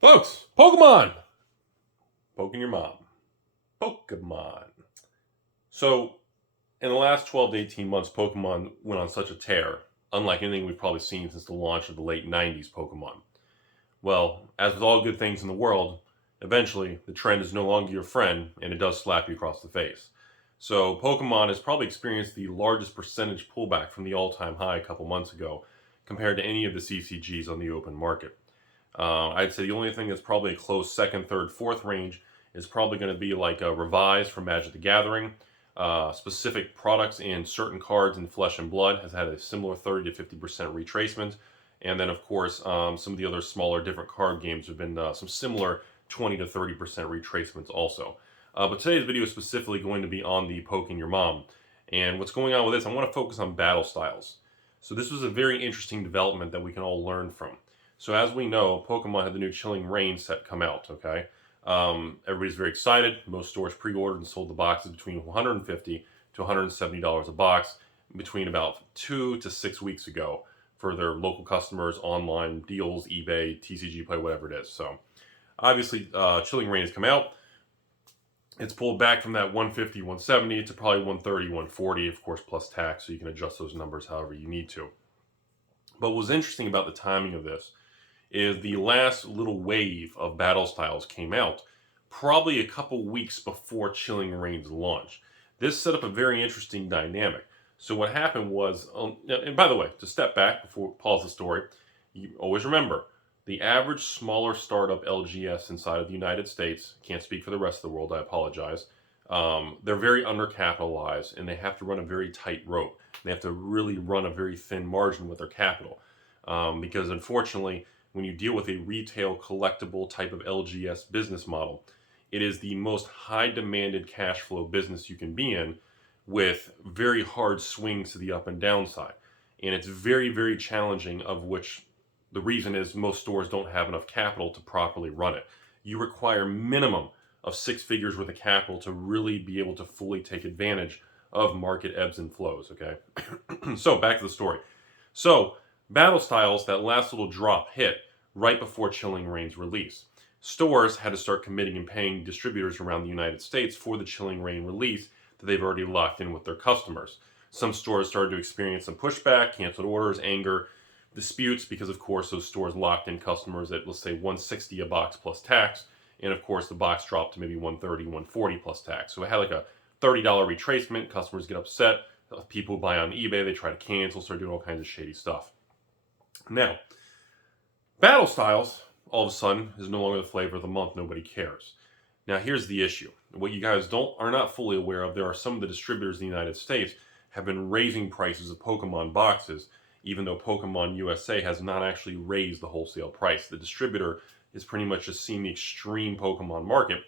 Folks, Pokemon! Poking your mom. Pokemon. So, in the last 12 to 18 months, Pokemon went on such a tear, unlike anything we've probably seen since the launch of the late 90s Pokemon. Well, as with all good things in the world, eventually the trend is no longer your friend, and it does slap you across the face. So, Pokemon has probably experienced the largest percentage pullback from the all-time high a couple months ago, compared to any of the CCGs on the open market. I'd say the only thing that's probably a close second, third, fourth range is probably going to be like a Revise from Magic the Gathering. Specific products and certain cards in Flesh and Blood has had a similar 30 to 50% retracement. And then, of course, some of the other smaller different card games have been some similar 20 to 30% retracements also. But today's video is specifically going to be on the Poking Your Mom. And what's going on with this, I want to focus on battle styles. So this was a very interesting development that we can all learn from. So as we know, Pokemon had the new Chilling Reign set come out, okay? Everybody's very excited. Most stores pre-ordered and sold the boxes between $150 to $170 a box between about 2 to 6 weeks ago for their local customers, online deals, eBay, TCG Play, whatever it is. So obviously, Chilling Reign has come out. It's pulled back from that 150, 170 to probably 130, 140, of course, plus tax, so you can adjust those numbers however you need to. But what's interesting about the timing of this is the last little wave of battle styles came out probably a couple weeks before Chilling Reign's launch. This set up a very interesting dynamic. So what happened was, and by the way, to step back before we pause the story, you always remember, the average smaller startup LGS inside of the United States, can't speak for the rest of the world, I apologize, they're very undercapitalized and they have to run a very tight rope. They have to really run a very thin margin with their capital because unfortunately, when you deal with a retail collectible type of LGS business model, it is the most high demanded cash flow business you can be in with very hard swings to the up and down side. And it's very, very challenging, of which the reason is most stores don't have enough capital to properly run it. You require minimum of 6 figures worth of capital to really be able to fully take advantage of market ebbs and flows, okay? So back to the story. So battle styles, that last little drop hit right before Chilling Reign's release. Stores had to start committing and paying distributors around the United States for the Chilling Reign release that they've already locked in with their customers. Some stores started to experience some pushback, canceled orders, anger, disputes, because of course those stores locked in customers at, let's say, $160 a box plus tax, and of course the box dropped to maybe $130, $140 plus tax. So it had like a $30 retracement. Customers get upset. People buy on eBay, they try to cancel, start doing all kinds of shady stuff. Now, battle styles, all of a sudden, is no longer the flavor of the month. Nobody cares. Now, here's the issue. What you guys are not fully aware of, there are some of the distributors in the United States have been raising prices of Pokemon boxes, even though Pokemon USA has not actually raised the wholesale price. The distributor is pretty much just seeing the extreme Pokemon market,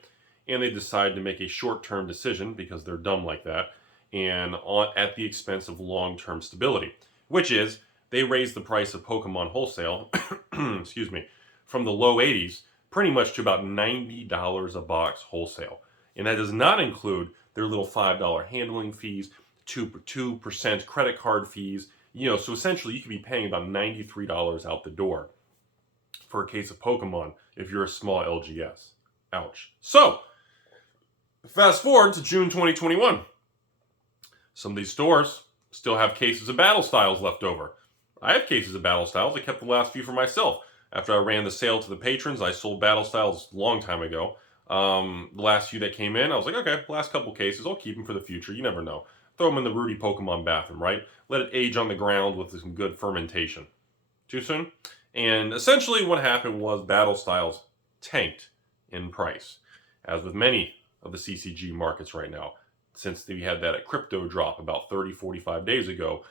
and they decide to make a short-term decision, because they're dumb like that, and at the expense of long-term stability, which is they raised the price of Pokemon wholesale, excuse me, from the low 80s pretty much to about $90 a box wholesale. And that does not include their little $5 handling fees, 2% credit card fees. You know, so essentially you could be paying about $93 out the door for a case of Pokemon if you're a small LGS. Ouch. So, fast forward to June 2021. Some of these stores still have cases of battle styles left over. I have cases of battle styles. I kept the last few for myself. After I ran the sale to the patrons, I sold battle styles a long time ago. The last few that came in, I was like, okay, last couple cases, I'll keep them for the future. You never know. Throw them in the Rudy Pokemon bathroom, right? Let it age on the ground with some good fermentation. Too soon? And essentially what happened was battle styles tanked in price, as with many of the CCG markets right now. Since we had that crypto drop about 30, 45 days ago,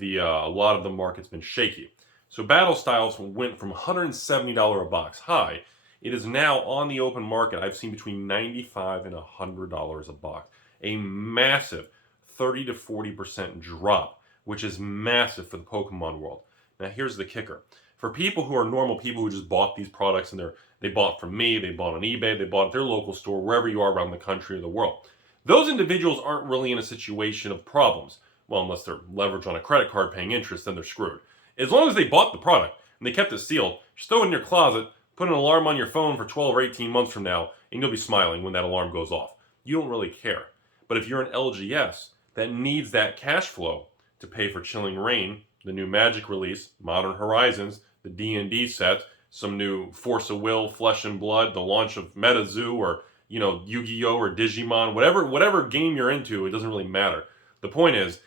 a lot of the market's been shaky. So battle styles went from $170 a box high. It is now on the open market. I've seen between $95 and $100 a box. A massive 30 to 40% drop, which is massive for the Pokemon world. Now here's the kicker. For people who are normal people who just bought these products, and they bought from me, they bought on eBay, they bought at their local store, wherever you are around the country or the world. Those individuals aren't really in a situation of problems. Well, unless they're leveraged on a credit card paying interest, then they're screwed. As long as they bought the product and they kept it sealed, just throw it in your closet, Put an alarm on your phone for 12 or 18 months from now, and you'll be smiling when that alarm goes off. You don't really care. But if you're an LGS that needs that cash flow to pay for Chilling Reign, the new Magic release, Modern Horizons, the D&D set, some new Force of Will, Flesh and Blood, the launch of MetaZoo, or Yu-Gi-Oh! Or Digimon, whatever game you're into, it doesn't really matter. The point is,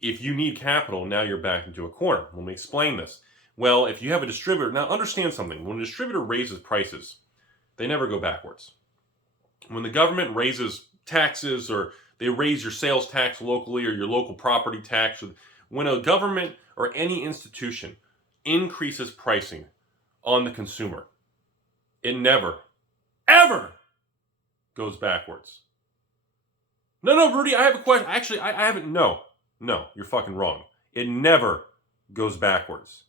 if you need capital, now you're back into a corner. Let me explain this. Well, if you have a distributor, now understand something. When a distributor raises prices, they never go backwards. When the government raises taxes, or they raise your sales tax locally, or your local property tax, when a government or any institution increases pricing on the consumer, it never, ever goes backwards. No, Rudy, I have a question. Actually, I haven't. No, you're fucking wrong. It never goes backwards.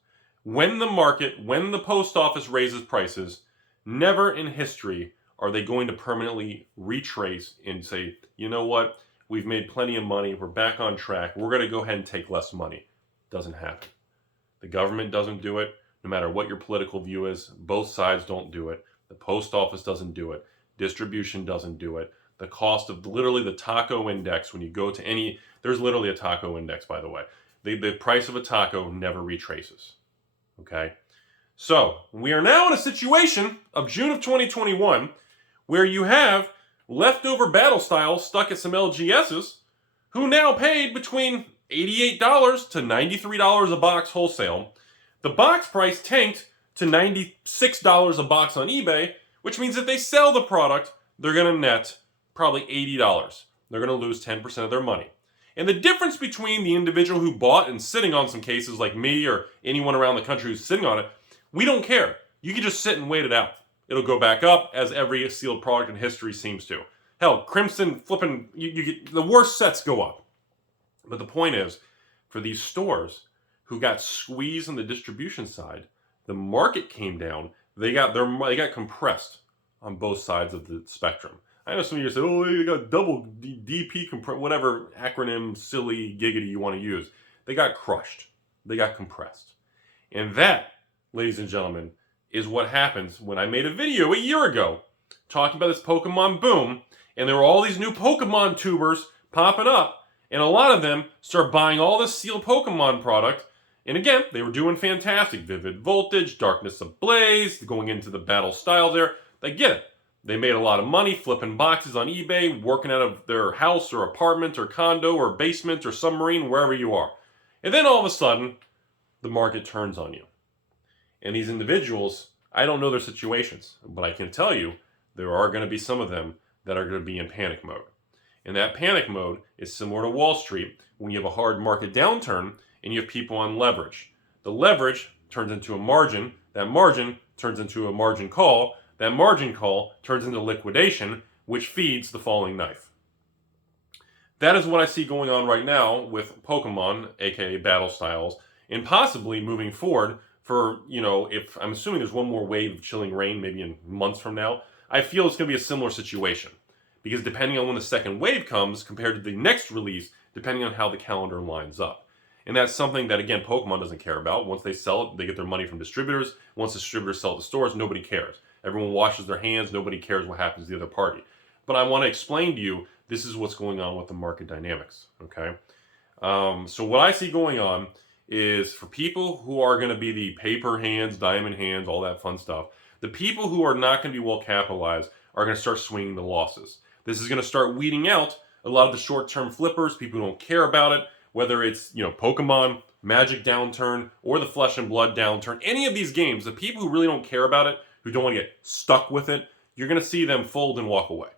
When the post office raises prices, never in history are they going to permanently retrace and say, you know what, we've made plenty of money, we're back on track, we're going to go ahead and take less money. Doesn't happen. The government doesn't do it, no matter what your political view is. Both sides don't do it. The post office doesn't do it. Distribution doesn't do it. The cost of literally the taco index, when you go to any, there's literally a taco index, by the way. The price of a taco never retraces. Okay? So, we are now in a situation of June of 2021 where you have leftover battle styles stuck at some LGSs who now paid between $88 to $93 a box wholesale. The box price tanked to $96 a box on eBay, which means if they sell the product, they're going to net probably $80. They're going to lose 10% of their money. And the difference between the individual who bought and sitting on some cases like me or anyone around the country who's sitting on it, we don't care. You can just sit and wait it out. It'll go back up, as every sealed product in history seems to. Hell, Crimson flipping, you get, the worst sets go up. But the point is, for these stores who got squeezed on the distribution side, the market came down. They got compressed on both sides of the spectrum. I know some of you say, oh, they got double DP compressed, whatever acronym, silly, giggity you want to use. They got crushed. They got compressed. And that, ladies and gentlemen, is what happens when I made a video a year ago talking about this Pokemon boom, and there were all these new Pokemon tubers popping up, and a lot of them start buying all this sealed Pokemon product, and again, they were doing fantastic. Vivid Voltage, Darkness Ablaze, going into the battle styles there. They get it. They made a lot of money flipping boxes on eBay, working out of their house or apartment or condo or basement or submarine, wherever you are. And then all of a sudden, the market turns on you. And these individuals, I don't know their situations, but I can tell you there are going to be some of them that are going to be in panic mode. And that panic mode is similar to Wall Street when you have a hard market downturn and you have people on leverage. The leverage turns into a margin. That margin turns into a margin call. That margin call turns into liquidation, which feeds the falling knife. That is what I see going on right now with Pokemon, aka battle styles, and possibly moving forward for, if I'm assuming there's one more wave of Chilling Reign, maybe in months from now, I feel it's going to be a similar situation. Because depending on when the second wave comes, compared to the next release, depending on how the calendar lines up. And that's something that, again, Pokemon doesn't care about. Once they sell it, they get their money from distributors. Once distributors sell it to stores, nobody cares. Everyone washes their hands. Nobody cares what happens to the other party. But I want to explain to you, this is what's going on with the market dynamics, okay? So what I see going on is for people who are going to be the paper hands, diamond hands, all that fun stuff, the people who are not going to be well capitalized are going to start swinging the losses. This is going to start weeding out a lot of the short-term flippers, people who don't care about it, whether it's, Pokemon, Magic downturn, or the Flesh and Blood downturn. Any of these games, the people who really don't care about it, who don't want to get stuck with it, you're going to see them fold and walk away.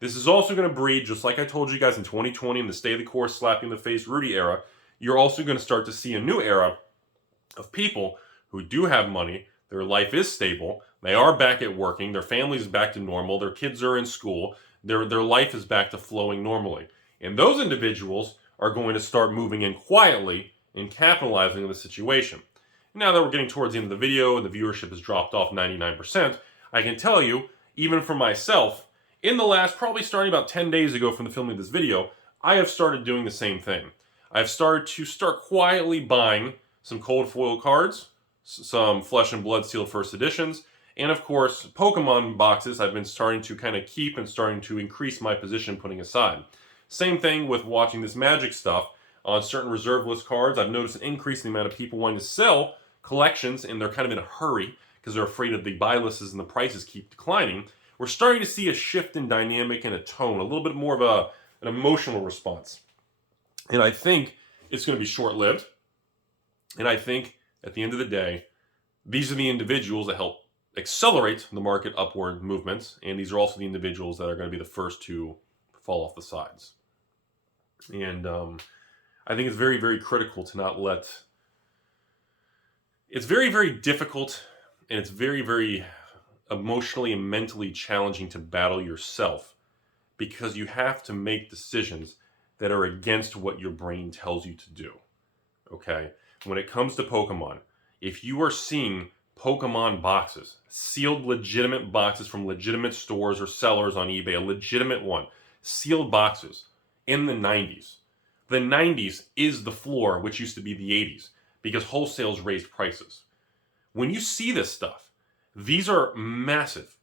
This is also going to breed, just like I told you guys in 2020 in the Stay the Course slapping the face Rudy era, you're also going to start to see a new era of people who do have money, their life is stable, they are back at working, their family is back to normal, their kids are in school, their life is back to flowing normally. And those individuals are going to start moving in quietly and capitalizing on the situation. Now that we're getting towards the end of the video and the viewership has dropped off 99%, I can tell you, even for myself, in the last, probably starting about 10 days ago from the filming of this video, I have started doing the same thing. I've started to quietly buying some cold foil cards, some Flesh and Blood sealed first editions, And of course, Pokemon boxes I've been starting to kind of keep and starting to increase my position putting aside. Same thing with watching this Magic stuff. On certain reserve list cards, I've noticed an increase in the amount of people wanting to sell collections, and they're kind of in a hurry because they're afraid of the buy lists and the prices keep declining. We're starting to see a shift in dynamic and a tone, a little bit more of an emotional response. And I think it's going to be short-lived. And I think at the end of the day, these are the individuals that help accelerate the market upward movements, and these are also the individuals that are going to be the first to fall off the sides. And I think it's very, very critical to not let... It's very, very difficult, and it's very, very emotionally and mentally challenging to battle yourself, because you have to make decisions that are against what your brain tells you to do. Okay? When it comes to Pokemon, if you are seeing Pokemon boxes, sealed legitimate boxes from legitimate stores or sellers on eBay, a legitimate one, sealed boxes in the 90s. The 90s is the floor, which used to be the 80s, because wholesales raised prices. When you see this stuff, these are massive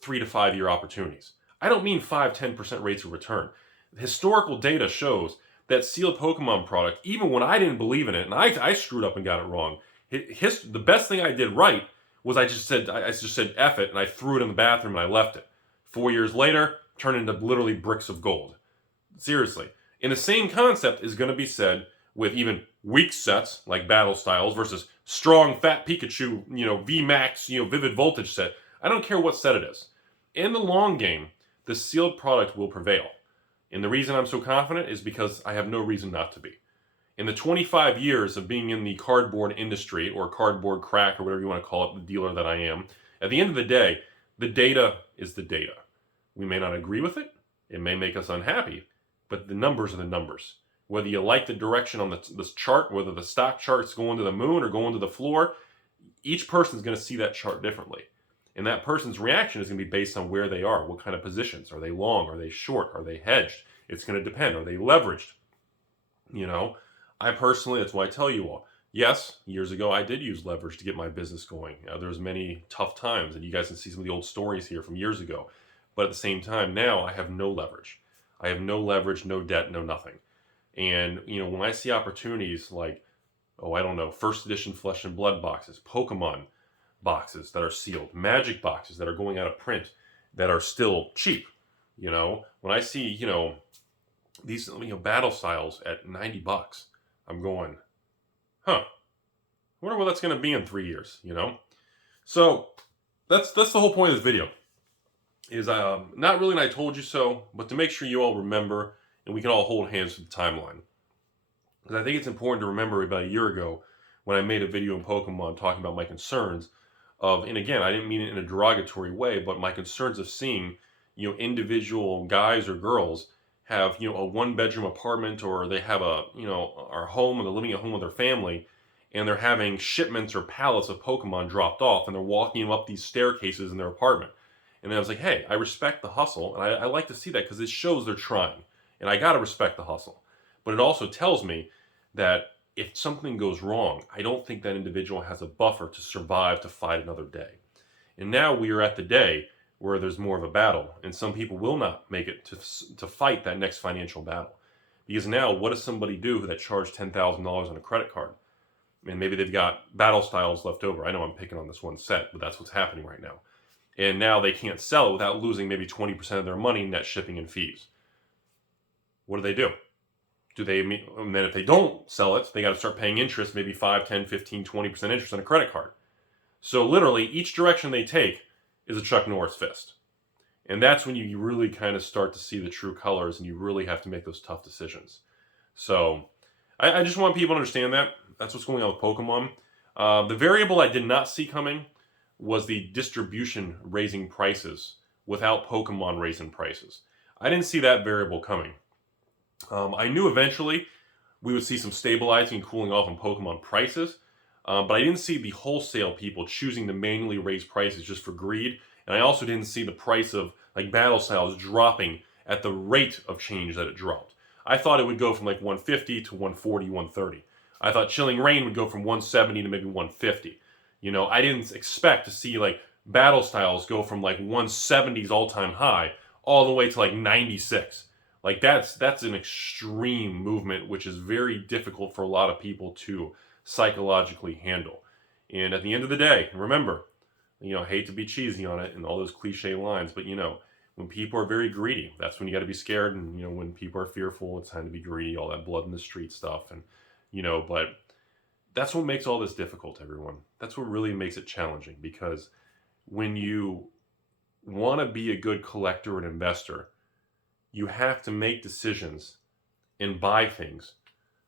3 to 5 year opportunities. I don't mean 5-10% rates of return. Historical data shows that sealed Pokemon product, even when I didn't believe in it, and I screwed up and got it wrong, the best thing I did right was I just said F it, and I threw it in the bathroom and I left it. 4 years later, turned into literally bricks of gold. Seriously. And the same concept is going to be said with even weak sets like Battle Styles versus strong fat Pikachu, VMAX, Vivid Voltage set. I don't care what set it is. In the long game, the sealed product will prevail. And the reason I'm so confident is because I have no reason not to be. In the 25 years of being in the cardboard industry, or cardboard crack, or whatever you want to call it, the dealer that I am, at the end of the day, the data is the data. We may not agree with it. It may make us unhappy. But the numbers are the numbers. Whether you like the direction on this chart, whether the stock chart's going to the moon or going to the floor, each person's going to see that chart differently. And that person's reaction is going to be based on where they are, what kind of positions. Are they long? Are they short? Are they hedged? It's going to depend. Are they leveraged? I personally, that's why I tell you all, yes, years ago I did use leverage to get my business going. There was many tough times, and you guys can see some of the old stories here from years ago. But at the same time, now I have no leverage. I have no leverage, no debt, no nothing. And, when I see opportunities like, first edition Flesh and Blood boxes, Pokemon boxes that are sealed, Magic boxes that are going out of print that are still cheap, when I see, these, Battle Styles at $90, I'm going, I wonder what that's going to be in 3 years, So that's the whole point of this video. Is not really an I told you so, but to make sure you all remember and we can all hold hands to the timeline. Because I think it's important to remember about a year ago when I made a video in Pokemon talking about my concerns of, and again, I didn't mean it in a derogatory way, but my concerns of seeing, individual guys or girls have, a one-bedroom apartment, or they have our home, and they're living at home with their family, and they're having shipments or pallets of Pokemon dropped off, and they're walking them up these staircases in their apartment. And then I was like, hey, I respect the hustle, and I like to see that because it shows they're trying. And I got to respect the hustle. But it also tells me that if something goes wrong, I don't think that individual has a buffer to survive to fight another day. And now we are at the day where there's more of a battle, and some people will not make it to fight that next financial battle. Because now, what does somebody do that charged $10,000 on a credit card? And maybe they've got Battle Styles left over. I know I'm picking on this one set, but that's what's happening right now. And now they can't sell it without losing maybe 20% of their money in net shipping and fees. What do? And then if they don't sell it, they got to start paying interest, maybe 5, 10, 15, 20% interest on a credit card. So literally, each direction they take is a Chuck Norris fist. And that's when you really kind of start to see the true colors, and you really have to make those tough decisions. So I just want people to understand that. That's what's going on with Pokemon. The variable I did not see coming was the distribution raising prices without Pokemon raising prices. I didn't see that variable coming. I knew eventually we would see some stabilizing and cooling off on Pokemon prices, but I didn't see the wholesale people choosing to manually raise prices just for greed, and I also didn't see the price of Battle Styles dropping at the rate of change that it dropped. I thought it would go from 150 to 140, 130. I thought Chilling Reign would go from 170 to maybe 150. I didn't expect to see battle styles go from like 170s all-time high all the way to like 96. Like that's an extreme movement, which is very difficult for a lot of people to psychologically handle. And at the end of the day, remember, I hate to be cheesy on it and all those cliche lines, but when people are very greedy, that's when you got to be scared. And when people are fearful, it's time to be greedy, all that blood in the street stuff. And but that's what makes all this difficult, everyone. That's what really makes it challenging, because when you want to be a good collector and investor, you have to make decisions and buy things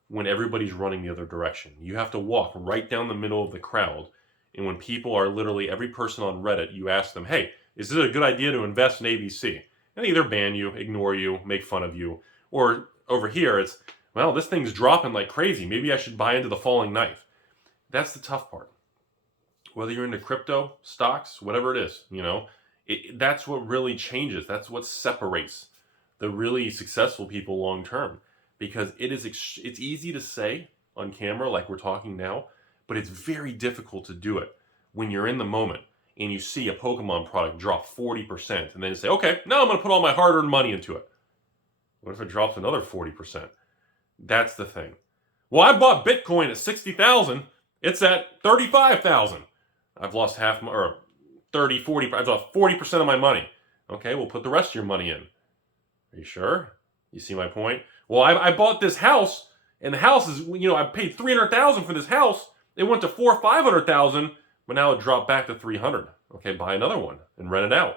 when everybody's running the other direction. You have to walk right down the middle of the crowd. And when people are literally, every person on Reddit, you ask them, hey, is it a good idea to invest in ABC? And they either ban you, ignore you, make fun of you. Or over here, it's, well, this thing's dropping like crazy. Maybe I should buy into the falling knife. That's the tough part. Whether you're into crypto, stocks, whatever it is, that's what really changes. That's what separates the really successful people long term, because it's easy to say on camera like we're talking now, but it's very difficult to do it when you're in the moment and you see a Pokemon product drop 40% and then you say, okay, now I'm going to put all my hard-earned money into it. What if it drops another 40%? That's the thing. Well, I bought Bitcoin at 60,000. It's at 35,000. I've lost I've lost 40% of my money. Okay, we'll put the rest of your money in. Are you sure? You see my point? Well, I bought this house, and the house is, I paid $300,000 for this house. It went to $400,000 or $500,000, but now it dropped back to $300,000. Okay, buy another one and rent it out.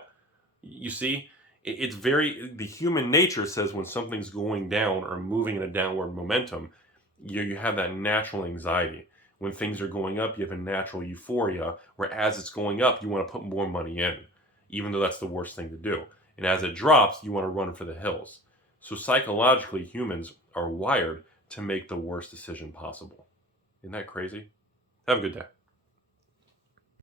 You see, it's the human nature says when something's going down or moving in a downward momentum, you have that natural anxiety. When things are going up, you have a natural euphoria, where as it's going up, you want to put more money in, even though that's the worst thing to do. And as it drops, you want to run for the hills. So psychologically, humans are wired to make the worst decision possible. Isn't that crazy? Have a good day.